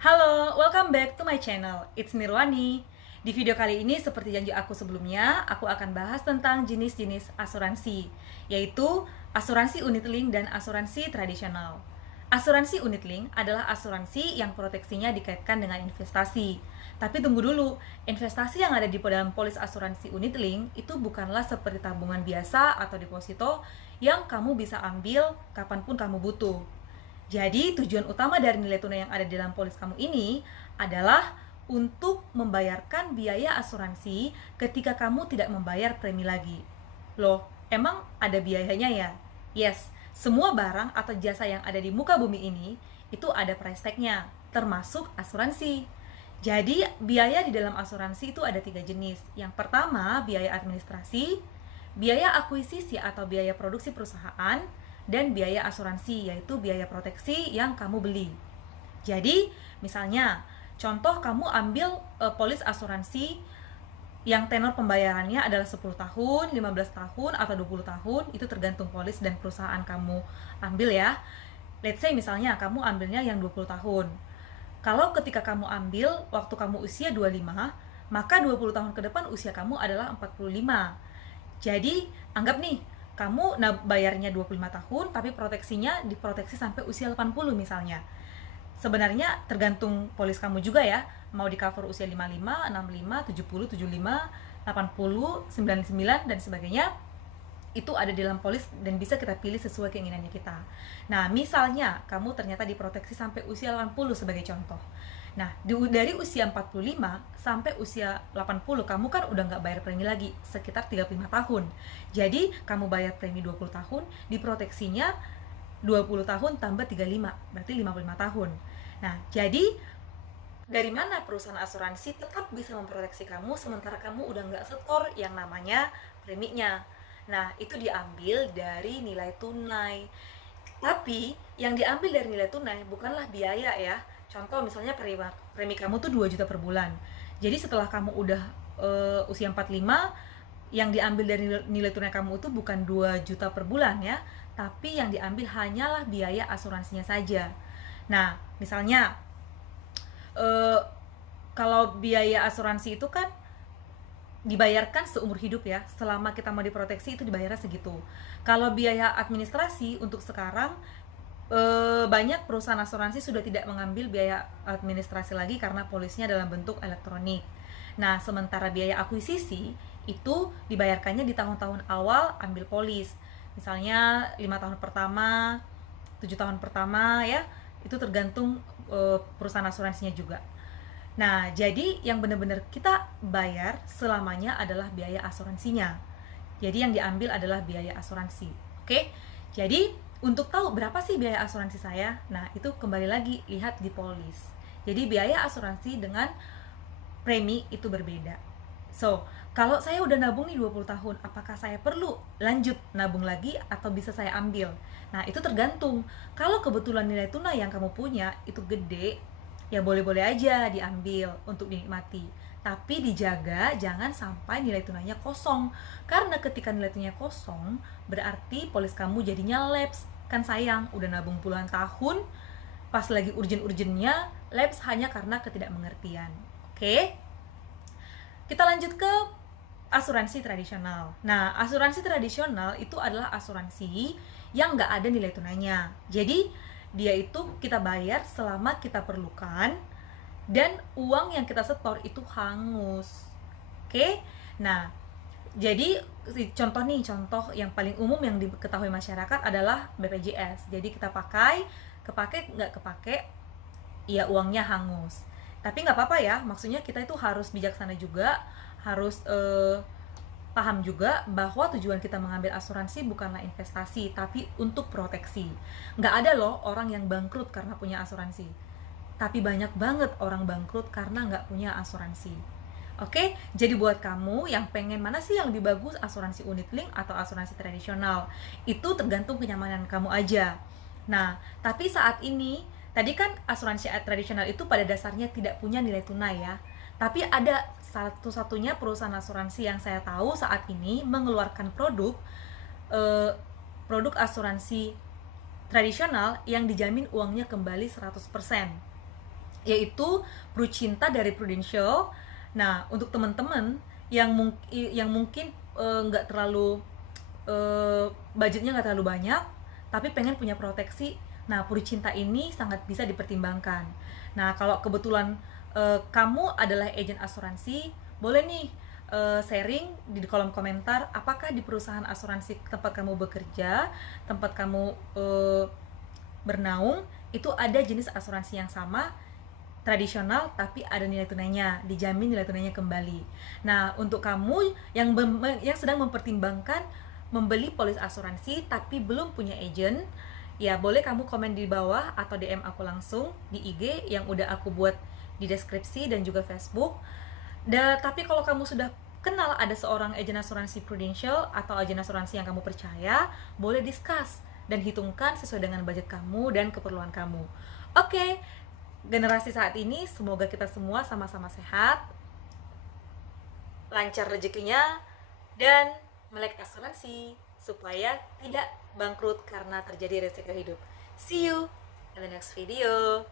Halo, welcome back to my channel. It's Nirwani. Di video kali ini, seperti janji aku sebelumnya, aku akan bahas tentang jenis-jenis asuransi, yaitu asuransi unit link dan asuransi tradisional. Asuransi unit link adalah asuransi yang proteksinya dikaitkan dengan investasi. Tapi tunggu dulu, investasi yang ada di dalam polis asuransi unit link itu bukanlah seperti tabungan biasa atau deposito yang kamu bisa ambil kapanpun kamu butuh. Jadi tujuan utama dari nilai tunai yang ada di dalam polis kamu ini adalah untuk membayarkan biaya asuransi ketika kamu tidak membayar premi lagi. Loh, emang ada biayanya ya? Yes, semua barang atau jasa yang ada di muka bumi ini itu ada price tag-nya, termasuk asuransi. Jadi biaya di dalam asuransi itu ada 3 jenis. Yang pertama, biaya administrasi, biaya akuisisi atau biaya produksi perusahaan, dan biaya asuransi, yaitu biaya proteksi yang kamu beli. Jadi, misalnya, contoh kamu ambil polis asuransi yang tenor pembayarannya adalah 10 tahun, 15 tahun, atau 20 tahun, itu tergantung polis dan perusahaan kamu ambil ya. Let's say misalnya kamu ambilnya yang 20 tahun. Kalau ketika kamu ambil waktu kamu usia 25, maka 20 tahun ke depan usia kamu adalah 45. Jadi, anggap nih, kamu bayarnya 25 tahun, tapi proteksinya diproteksi sampai usia 80 misalnya. Sebenarnya tergantung polis kamu juga ya, mau di cover usia 55, 65, 70, 75, 80, 99, dan sebagainya. Itu ada di dalam polis dan bisa kita pilih sesuai keinginannya kita. Nah, misalnya kamu ternyata diproteksi sampai usia 80 sebagai contoh. Nah, dari usia 45 sampai usia 80, kamu kan udah nggak bayar premi lagi, sekitar 35 tahun. Jadi, kamu bayar premi 20 tahun, diproteksinya 20 tahun tambah 35, berarti 55 tahun. Nah, jadi dari mana perusahaan asuransi tetap bisa memproteksi kamu sementara kamu udah nggak setor yang namanya preminya. Nah, itu diambil dari nilai tunai. Tapi, yang diambil dari nilai tunai bukanlah biaya ya. Contoh misalnya premi kamu tuh 2 juta per bulan. Jadi setelah kamu udah usia 45, yang diambil dari nilai tunai kamu itu bukan 2 juta per bulan ya, tapi yang diambil hanyalah biaya asuransinya saja. Nah, misalnya kalau biaya asuransi itu kan dibayarkan seumur hidup ya, selama kita mau diproteksi itu dibayarnya segitu. Kalau biaya administrasi untuk sekarang, banyak perusahaan asuransi sudah tidak mengambil biaya administrasi lagi karena polisnya dalam bentuk elektronik. Nah, sementara biaya akuisisi itu dibayarkannya di tahun-tahun awal ambil polis. Misalnya 5 tahun pertama, 7 tahun pertama ya, itu tergantung perusahaan asuransinya juga. Nah, jadi yang benar-benar kita bayar selamanya adalah biaya asuransinya. Jadi yang diambil adalah biaya asuransi. Oke? Jadi untuk tahu berapa sih biaya asuransi saya, nah itu kembali lagi lihat di polis. Jadi biaya asuransi dengan premi itu berbeda. So, kalau saya udah nabung nih 20 tahun, apakah saya perlu lanjut nabung lagi atau bisa saya ambil? Nah, itu tergantung. Kalau kebetulan nilai tunai yang kamu punya itu gede, ya boleh-boleh aja diambil untuk dinikmati. Tapi dijaga jangan sampai nilai tunainya kosong. Karena ketika nilai tunainya kosong, berarti polis kamu jadinya lapse. Kan sayang, udah nabung puluhan tahun, pas lagi urgen-urgennya, lapse hanya karena ketidakmengertian. Oke? Kita lanjut ke asuransi tradisional. Nah, asuransi tradisional itu adalah asuransi yang nggak ada nilai tunainya. Jadi, dia itu kita bayar selama kita perlukan dan uang yang kita setor itu hangus. Oke? Nah, jadi contoh yang paling umum yang diketahui masyarakat adalah BPJS. Jadi kita kepake nggak kepake, ya uangnya hangus. Tapi nggak apa-apa ya, maksudnya kita itu harus bijaksana juga, harus paham juga bahwa tujuan kita mengambil asuransi bukanlah investasi, tapi untuk proteksi. Nggak ada loh orang yang bangkrut karena punya asuransi. Tapi banyak banget orang bangkrut karena nggak punya asuransi. Oke, jadi buat kamu yang pengen mana sih yang lebih bagus, asuransi unit link atau asuransi tradisional, itu tergantung kenyamanan kamu aja. Nah, tapi saat ini, tadi kan asuransi tradisional itu pada dasarnya tidak punya nilai tunai ya. Tapi ada satu-satunya perusahaan asuransi yang saya tahu saat ini mengeluarkan produk asuransi tradisional yang dijamin uangnya kembali 100%. yaitu Prucinta dari Prudential. Nah, untuk teman-teman yang mungkin nggak terlalu budgetnya nggak terlalu banyak, tapi pengen punya proteksi, nah Prucinta ini sangat bisa dipertimbangkan. Nah, kalau kebetulan kamu adalah agen asuransi, boleh nih sharing di kolom komentar apakah di perusahaan asuransi tempat kamu bekerja, tempat kamu bernaung, itu ada jenis asuransi yang sama, tradisional tapi ada nilai tunainya, dijamin nilai tunainya kembali. Nah, untuk kamu yang sedang mempertimbangkan membeli polis asuransi tapi belum punya agent, ya boleh kamu komen di bawah atau DM aku langsung di IG yang udah aku buat di deskripsi dan juga Facebook. Tapi kalau kamu sudah kenal ada seorang agen asuransi Prudential atau agen asuransi yang kamu percaya, boleh discuss dan hitungkan sesuai dengan budget kamu dan keperluan kamu. Oke, generasi saat ini semoga kita semua sama-sama sehat, lancar rezekinya, dan melek asuransi supaya tidak bangkrut karena terjadi resiko hidup. See you in the next video.